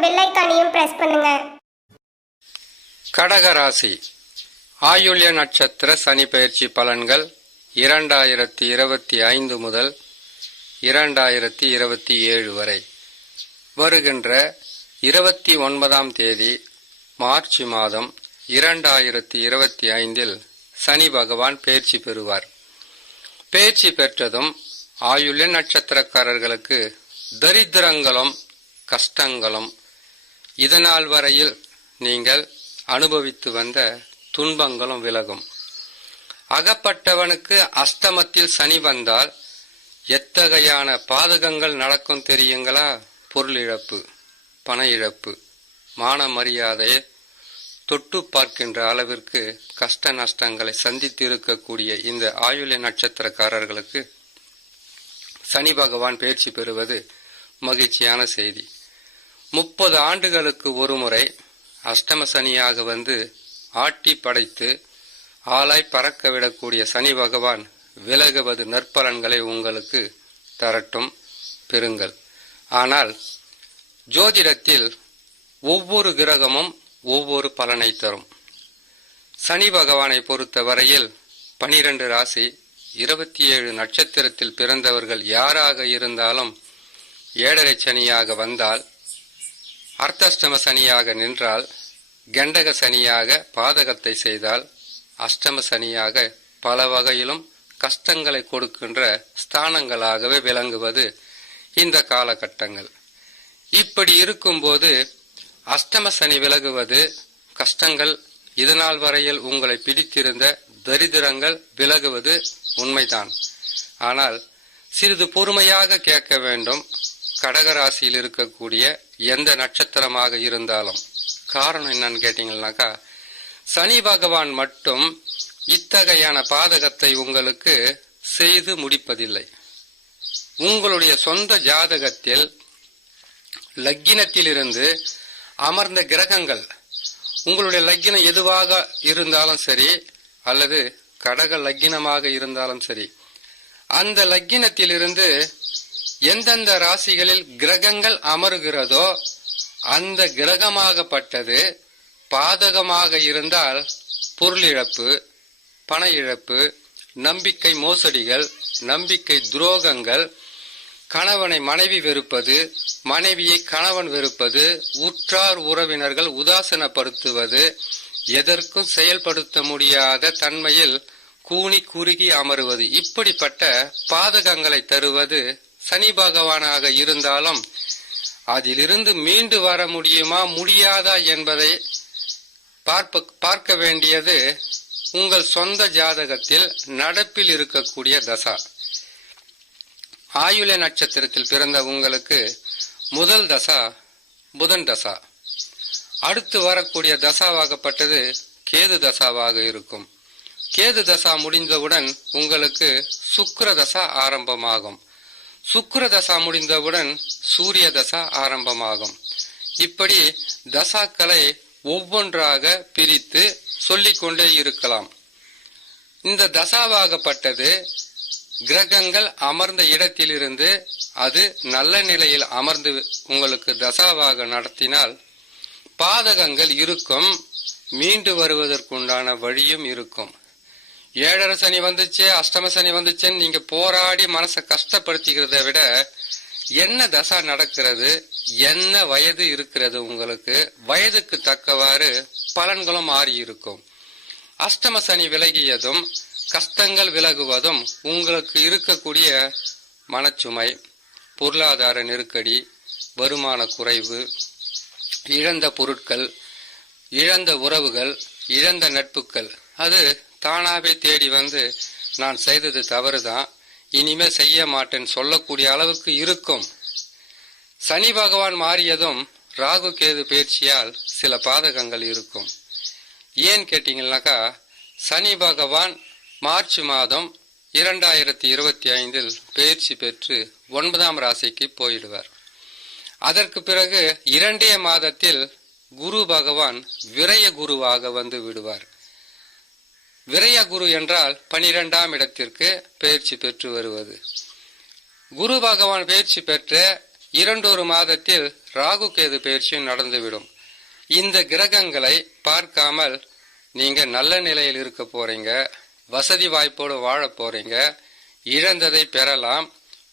Bell ஐக்கானையும் press பண்ணுங்க. கடகராசி. ஆயுள்ய நட்சத்திர சனி பயிற்சி பலன்கள் இரண்டாயிரத்தி இருபத்தி ஐந்து முதல் இரண்டாயிரத்தி இருபத்தி ஏழு வரை. வருகின்ற இருபத்தி ஒன்பதாம் தேதி மார்ச் மாதம் இரண்டாயிரத்தி இருபத்தி ஐந்தில் சனி பகவான் பயிற்சி பெறுவார். பயிற்சி பெற்றதும் ஆயுள்ய நட்சத்திரக்காரர்களுக்கு தரித்திரங்களும் கஷ்டங்களும் இதனால் வரையில் நீங்கள் அனுபவித்து வந்த துன்பங்களும் விலகும். அகப்பட்டவனுக்கு அஸ்தமத்தில் சனி வந்தால் எத்தகையான பாதகங்கள் நடக்கும் தெரியுங்களா? பொருள் இழப்பு பண இழப்பு மான மரியாதையை தொட்டு பார்க்கின்ற அளவிற்கு கஷ்ட நஷ்டங்களை சந்தித்து இருக்கக்கூடிய இந்த ஆயுள்ய நட்சத்திரக்காரர்களுக்கு சனி பகவான் பயிற்சி பெறுவது மகிழ்ச்சியான செய்தி. முப்பது ஆண்டுகளுக்கு ஒருமுறை அஷ்டம சனியாக வந்து ஆட்டி படைத்து ஆளாய் பறக்க விடக்கூடிய சனி பகவான் விலகுவது நற்பலன்களை உங்களுக்கு தரட்டும் பெறுங்கள். ஆனால் ஜோதிடத்தில் ஒவ்வொரு கிரகமும் ஒவ்வொரு பலனை தரும். சனி பகவானை பொறுத்த வரையில் பனிரெண்டு ராசி இருபத்தி ஏழு நட்சத்திரத்தில் பிறந்தவர்கள் யாராக இருந்தாலும் ஏழரை சனியாக வந்தால் அர்த்தஷ்டம சனியாக நின்றால் கண்டக சனியாக பாதகத்தை செய்தால் அஷ்டம சனியாக பல வகையிலும் கஷ்டங்களை கொடுக்கின்ற ஸ்தானங்களாகவே விளங்குவது இந்த காலகட்டங்கள். இப்படி இருக்கும்போது அஷ்டம சனி விலகுவது கஷ்டங்கள் இதனால் வரையில் உங்களை பிடித்திருந்த தரித்திரங்கள் விலகுவது உண்மைதான். ஆனால் சிறிது பொறுமையாக கேட்க வேண்டும். கடகராசியில் இருக்கக்கூடிய எந்த நட்சத்திரமாக இருந்தாலும் காரணம் என்னன்னு கேட்டீங்கன்னாக்கா சனி பகவான் மட்டும் இத்தகையான பாதகத்தை உங்களுக்கு செய்து முடிப்பதில்லை. உங்களுடைய சொந்த ஜாதகத்தில் லக்கினத்திலிருந்து அமர்ந்த கிரகங்கள் உங்களுடைய லக்கினம் எதுவாக இருந்தாலும் சரி அல்லது கடக லக்கினமாக இருந்தாலும் சரி அந்த லக்கினத்திலிருந்து எந்தெந்த ராசிகளில் கிரகங்கள் அமருகிறதோ அந்த கிரகமாகப்பட்டது பாதகமாக இருந்தால் பொருள் இழப்பு பண இழப்பு நம்பிக்கை மோசடிகள் நம்பிக்கை துரோகங்கள் கணவனை மனைவி வெறுப்பது மனைவியை கணவன் வெறுப்பது உற்றார் உறவினர்கள் உதாசனப்படுத்துவது எதற்கும் செயல்படுத்த முடியாத தன்மையில் கூனி குறுகி அமருவது இப்படிப்பட்ட பாதகங்களை தருவது சனி பகவானாக இருந்தாலும் அதிலிருந்து மீண்டு வர முடியுமா முடியாதா என்பதை பார்ப்ப பார்க்க வேண்டியது உங்கள் சொந்த ஜாதகத்தில் நடப்பில் இருக்கக்கூடிய தசா. ஆயுள நட்சத்திரத்தில் பிறந்த உங்களுக்கு முதல் தசா புதன் தசா. அடுத்து வரக்கூடிய தசாவாகப்பட்டது கேது தசாவாக இருக்கும். கேது தசா முடிந்தவுடன் உங்களுக்கு சுக்கர தசா ஆரம்பமாகும். சுக்கர தசா முடிந்தவுடன் சூரிய தசா ஆரம்பமாகும். இப்படி தசாக்களை ஒவ்வொன்றாக பிரித்து சொல்லிக்கொண்டே இருக்கலாம். இந்த தசாவாகப்பட்டது கிரகங்கள் அமர்ந்த இடத்திலிருந்து அது நல்ல நிலையில் அமர்ந்து உங்களுக்கு தசாவாக நடத்தினால் பாதகங்கள் இருக்கும் மீண்டு வருவதற்குண்டான வழியும் இருக்கும். ஏழரை சனி வந்துச்சு அஷ்டம சனி வந்துச்சுன்னு நீங்க போராடி மனசை கஷ்டப்படுத்திக்கிறத விட என்ன தசா நடக்கிறது என்ன வயது இருக்கிறது உங்களுக்கு வயதுக்கு தக்கவாறு பலன்களும் மாறி இருக்கும். அஷ்டம சனி விலகியதும் கஷ்டங்கள் விலகுவதும் உங்களுக்கு இருக்கக்கூடிய மனச்சுமை பொருளாதார நெருக்கடி வருமான குறைவு இழந்த பொருட்கள் இழந்த உறவுகள் இழந்த நட்புகள் அது தானாவே தேடி வந்து நான் செய்தது தவறுதான். இனிமே செய்ய மாட்டேன். சொல்லக்கூடிய அளவுக்கு இருக்கும். சனி பகவான் மாறியதும் ராகு கேது பயிற்சியால் சில பாதகங்கள் இருக்கும். ஏன் கேட்டிங்கன்னாக்கா சனி பகவான் மார்ச் மாதம் இரண்டாயிரத்தி இருபத்தி ஐந்தில் பயிற்சி பெற்று ஒன்பதாம் ராசிக்கு போயிடுவார். அதற்கு பிறகு இரண்டே மாதத்தில் குரு பகவான் விரய குருவாக வந்து விடுவார். விரய குரு என்றால் பனிரெண்டாம் இடத்திற்கு பயிற்சி பெற்று வருவது. குரு பகவான் பயிற்சி பெற்ற இரண்டொரு மாதத்தில் ராகு கேது பயிற்சியும் நடந்துவிடும். இந்த கிரகங்களை பார்க்காமல் நீங்க நல்ல நிலையில் இருக்க போறீங்க வசதி வாய்ப்போடு வாழ போறீங்க இழந்ததை பெறலாம்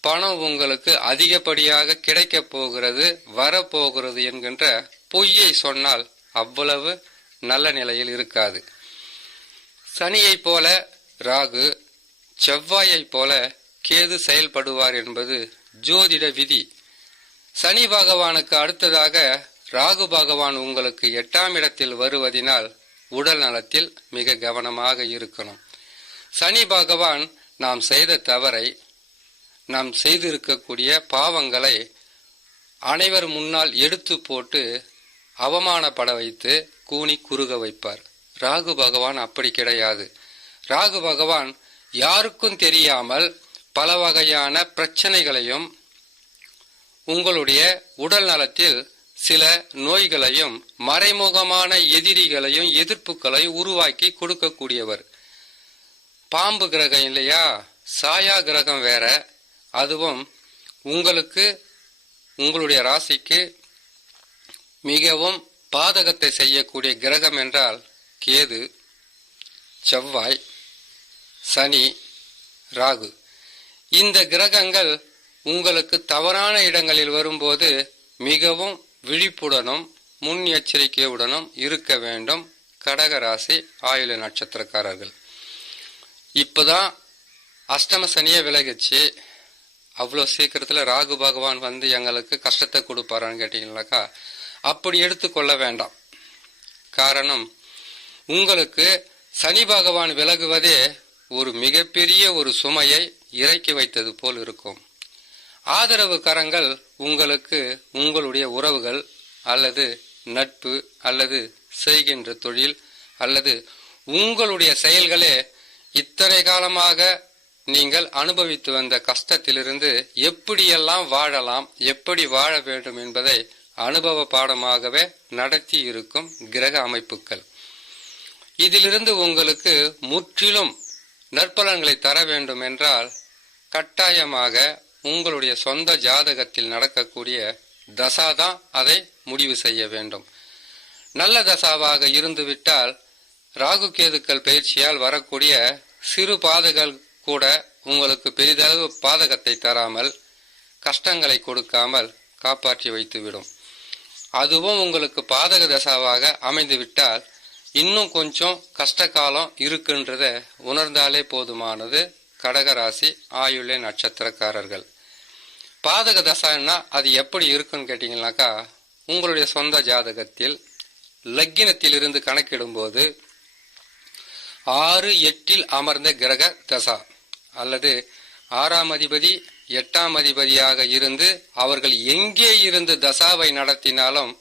பணம் உங்களுக்கு அதிகப்படியாக கிடைக்க போகிறது வரப்போகிறது என்கின்ற பொய்யை சொன்னால் அவ்வளவு நல்ல நிலையில் இருக்காது. சனியைப் போல ராகு செவ்வாயைப் போல கேது செயல்படுவார் என்பது ஜோதிட விதி. சனி பகவானுக்கு அடுத்ததாக ராகு பகவான் உங்களுக்கு எட்டாம் இடத்தில் வருவதினால் உடல் நலத்தில் மிக கவனமாக இருக்கணும். சனி பகவான் நாம் செய்த தவறை நாம் செய்திருக்கக்கூடிய பாவங்களை அனைவர் முன்னால் எடுத்து போட்டு அவமானப்பட வைத்து கூனி குறுக வைப்பார். ராகு பகவான் அப்படி கிடையாது. ராகு பகவான் யாருக்கும் தெரியாமல் பல வகையான பிரச்சனைகளையும் உங்களுடைய உடல் நலத்தில் சில நோய்களையும் மறைமுகமான எதிரிகளையும் எதிர்ப்புகளையும் உருவாக்கி கொடுக்கக்கூடியவர். பாம்பு கிரகம் இல்லையா? சாயா கிரகம் வேற. அதுவும் உங்களுக்கு உங்களுடைய ராசிக்கு மிகவும் பாதகத்தை செய்யக்கூடிய கிரகம் என்றால் கேது செவ்வாய் சனி ராகு. இந்த கிரகங்கள் உங்களுக்கு தவறான இடங்களில் வரும்போது மிகவும் விழிப்புடனும் முன் எச்சரிக்கையுடனும் இருக்க வேண்டும். கடகராசி ஆயுள நட்சத்திரக்காரர்கள். இப்போதான் அஷ்டம சனியே விலகிச்சு. அவ்வளோ சீக்கிரத்தில் ராகு பகவான் வந்து எங்களுக்கு கஷ்டத்தை கொடுப்பாரான்னு கேட்டிங்கனாக்கா அப்படி எடுத்துக்கொள்ள வேண்டாம். காரணம் உங்களுக்கு சனி பகவான் விலகுவதே ஒரு மிகப்பெரிய ஒரு சுமையை இறக்கி வைத்தது போல் இருக்கும். ஆதரவு கரங்கள் உங்களுக்கு உங்களுடைய உறவுகள் அல்லது நட்பு அல்லது செய்கின்ற தொழில் அல்லது உங்களுடைய செயல்களே இத்தனை காலமாக நீங்கள் அனுபவித்து வந்த கஷ்டத்திலிருந்து எப்படியெல்லாம் வாழலாம் எப்படி வாழ வேண்டும் என்பதை அனுபவ பாடமாகவே நடத்தி இருக்கும் கிரக அமைப்புகள். இதிலிருந்து உங்களுக்கு முற்றிலும் நற்பலன்களை தர வேண்டும் என்றால் கட்டாயமாக உங்களுடைய சொந்த ஜாதகத்தில் நடக்கக்கூடிய தசா தான் அதை முடிவு செய்ய வேண்டும். நல்ல தசாவாக இருந்துவிட்டால் ராகு கேதுக்கள் பயிற்சியால் வரக்கூடிய சிறு பாதைகள் கூட உங்களுக்கு பெரிதளவு பாதகத்தை தராமல் கஷ்டங்களை கொடுக்காமல் காப்பாற்றி வைத்துவிடும். அதுவும் உங்களுக்கு பாதக தசாவாக அமைந்துவிட்டால் இன்னும் கொஞ்சம் கஷ்ட காலம் இருக்குன்றத உணர்ந்தாலே போதுமானது. கடகராசி ஆயுள்ள நட்சத்திரக்காரர்கள். பாதக தசான்னா அது எப்படி இருக்குன்னு கேட்டீங்கன்னாக்கா உங்களுடைய சொந்த ஜாதகத்தில் லக்கினத்திலிருந்து கணக்கிடும்போது ஆறு எட்டில் அமர்ந்த கிரக தசா அல்லது ஆறாம் அதிபதி எட்டாம் அதிபதியாக இருந்து அவர்கள் எங்கே இருந்து தசாவை நடத்தினாலும்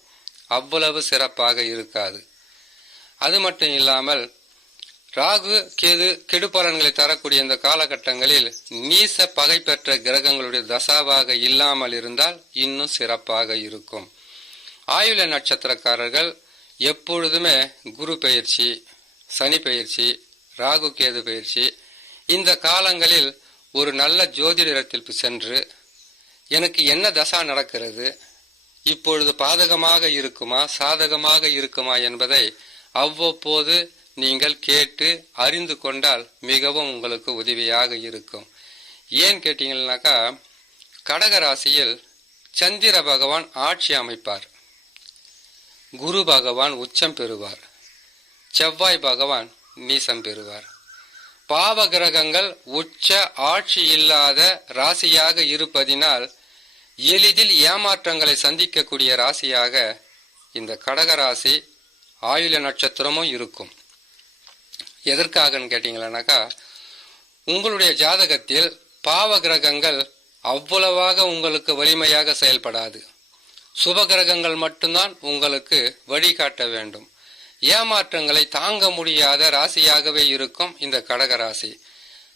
அவ்வளவு சிறப்பாக இருக்காது. அது மட்டும் இல்லாமல் ராகு கேது கெடுபலன்களை தரக்கூடிய இந்த காலகட்டங்களில் நீச பகை பெற்ற கிரகங்களுடைய தசாவாக இல்லாமல் இருந்தால் இன்னும் சிறப்பாக இருக்கும். ஆயுள நட்சத்திரக்காரர்கள் எப்பொழுதுமே குரு பயிற்சி சனி பயிற்சி ராகு கேது பயிற்சி இந்த காலங்களில் ஒரு நல்ல ஜோதிடத்தில் சென்று எனக்கு என்ன தசா நடக்கிறது இப்பொழுது பாதகமாக இருக்குமா சாதகமாக இருக்குமா என்பதை அவ்வப்போது நீங்கள் கேட்டு அறிந்து கொண்டால் மிகவும் உங்களுக்கு உதவியாக இருக்கும். ஏன் கேட்டீங்கன்னாக்கா கடகராசியில் சந்திர பகவான் ஆட்சி அமைப்பார். குரு பகவான் உச்சம் பெறுவார். செவ்வாய் பகவான் நீசம் பெறுவார். பாவ கிரகங்கள் உச்ச ஆட்சி இல்லாத ராசியாக இருப்பதினால் எளிதில் ஏமாற்றங்களை சந்திக்கக்கூடிய ராசியாக இந்த கடகராசி ஆயுள நட்சத்திரமும் இருக்கும். எதற்காகன்னு கேட்டீங்களானாக்கா உங்களுடைய ஜாதகத்தில் பாவ கிரகங்கள் அவ்வளவாக உங்களுக்கு வலிமையாக செயல்படாது. சுப கிரகங்கள் மட்டும்தான் உங்களுக்கு வழிகாட்ட வேண்டும். ஏமாற்றங்களை தாங்க முடியாத ராசியாகவே இருக்கும் இந்த கடக ராசி.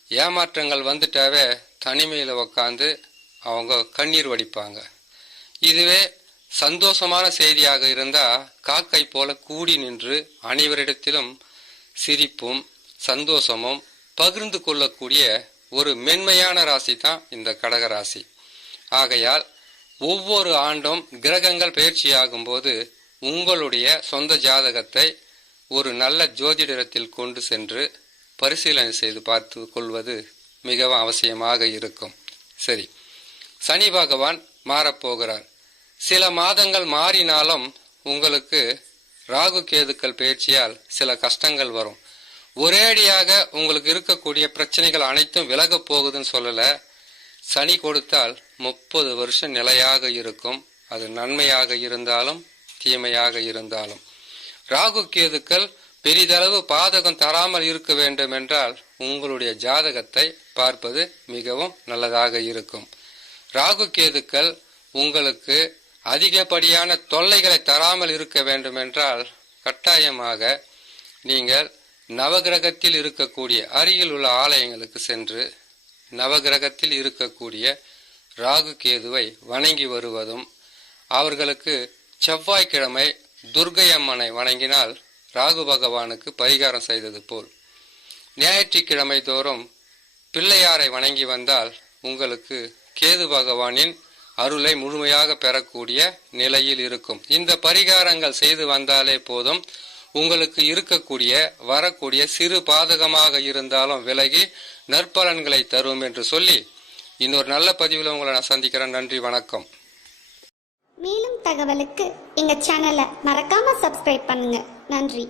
ஏமாற்றங்கள் வந்துட்டாவே தனிமையில் உக்காந்து அவங்க கண்ணீர் வடிப்பாங்க. இதுவே சந்தோஷமான செய்தியாக இருந்தா காக்கை போல கூடி நின்று அனைவரிடத்திலும் சிரிப்பும் சந்தோஷமும் பகிர்ந்து கொள்ளக்கூடிய ஒரு மென்மையான ராசி தான் இந்த கடக ராசி. ஆகையால் ஒவ்வொரு ஆண்டும் கிரகங்கள் பயிற்சியாகும் போது உங்களுடைய சொந்த ஜாதகத்தை ஒரு நல்ல ஜோதிடத்தில் கொண்டு சென்று பரிசீலனை செய்து பார்த்து கொள்வது மிகவும் அவசியமாக இருக்கும். சரி சனி பகவான் மாறப்போகிறார். சில மாதங்கள் மாறினாலும் உங்களுக்கு ராகு கேதுக்கள் பயிற்சியால் சில கஷ்டங்கள் வரும். ஒரேடியாக உங்களுக்கு இருக்கக்கூடிய பிரச்சனைகள் அனைத்தும் விலகப் போகுதுன்னு சொல்லல. சனி கொடுத்தால் முப்பது வருஷம் நிலையாக இருக்கும். அது நன்மையாக இருந்தாலும் தீமையாக இருந்தாலும். ராகு கேதுக்கள் பெரிதளவு பாதகம் தராமல் இருக்க வேண்டும் என்றால் உங்களுடைய ஜாதகத்தை பார்ப்பது மிகவும் நல்லதாக இருக்கும். ராகு கேதுக்கள் உங்களுக்கு அதிகப்படியான தொல்லைகளை தராமல் இருக்க வேண்டும் என்றால் கட்டாயமாக நீங்கள் நவகிரகத்தில் இருக்கக்கூடிய அருகில் உள்ள ஆலயங்களுக்கு சென்று நவகிரகத்தில் இருக்கக்கூடிய ராகு கேதுவை வணங்கி வருவதும் அவர்களுக்கு செவ்வாய்க்கிழமை துர்க்கை அம்மனை வணங்கினால் ராகு பகவானுக்கு பரிகாரம் செய்தது போல். ஞாயிற்றுக்கிழமை தோறும் பிள்ளையாரை வணங்கி வந்தால் உங்களுக்கு கேது பகவானின் அருளை முழுமையாக பெறக்கூடிய நிலையில் இருக்கும். இந்த பரிகாரங்கள் செய்து வந்தாலே போதும். உங்களுக்கு இருக்கக்கூடிய வரக்கூடிய சிறு பாதகமாக இருந்தாலும் விலகி நற்பலன்களை தரும் என்று சொல்லி இன்னொரு நல்ல பதிவில் உங்களை நான் சந்திக்கிறேன். நன்றி வணக்கம். மேலும் தகவலுக்கு எங்க சேனலை மறக்காம சப்ஸ்கிரைப் பண்ணுங்க. நன்றி.